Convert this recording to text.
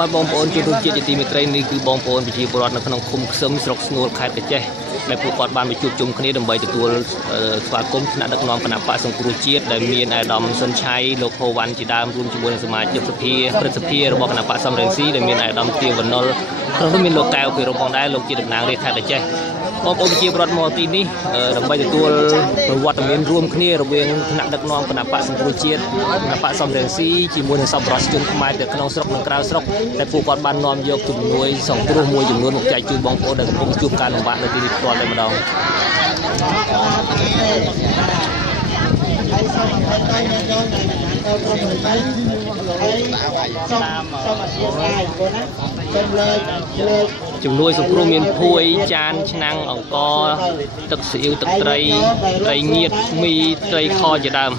បាទបងប្អូនជាទូជាទីមេត្រីនេះគឺបងប្អូនប្រជាពលរដ្ឋនៅក្នុងឃុំខ្សឹមស្រុកស្នួលខេត្តកាចេះដែលពួកគាត់បានមកជួបជុំគ្នាដើម្បីទទួលស្វាគមន៍ថ្នាក់ដឹកនាំគណៈបកសង្គ្រោះជាតិដែលមានអាដាមសុនឆៃលោកហូវ៉ាន់ជាដើមរួមជាមួយនឹងសមាជិកសភាព្រឹទ្ធសភារបស់គណៈបកសំរងស៊ីដែលមានអាដាមទាវណ្ណុលនោះមានលោកកែវភិរមផងដែរលោកជាតំណាងរាជខេត្តកាចេះបងប្អូនប្រជាពលរដ្ឋមកទីនេះដើម្បីទទួលប្រវត្តិមានរួមគ្នារវាងថ្នាក់ដឹកនាំគណៈបកសង្គ្រោះជាតិគណៈបកសំរងស៊ីជាមួយនឹងសប្បុរសជនខ្មែរទាំងក្នុងស្រុកនិងក្រៅស្រុកតែពួកគាត់បាននាំយកជំនួយសង្គ្រោះមួយចំនួនមកចែកជូនបងប្អូនដែលកំពុងជួបការលំបាកនៅទីនេះផ្ទាល់តែម្ដងជំនួយសង្គ្រោះមានភួយចានឆ្នាំងអង្ករទឹកស៊ីអ៊ីវទឹកត្រីត្រីងៀតមីត្រីខជាដើម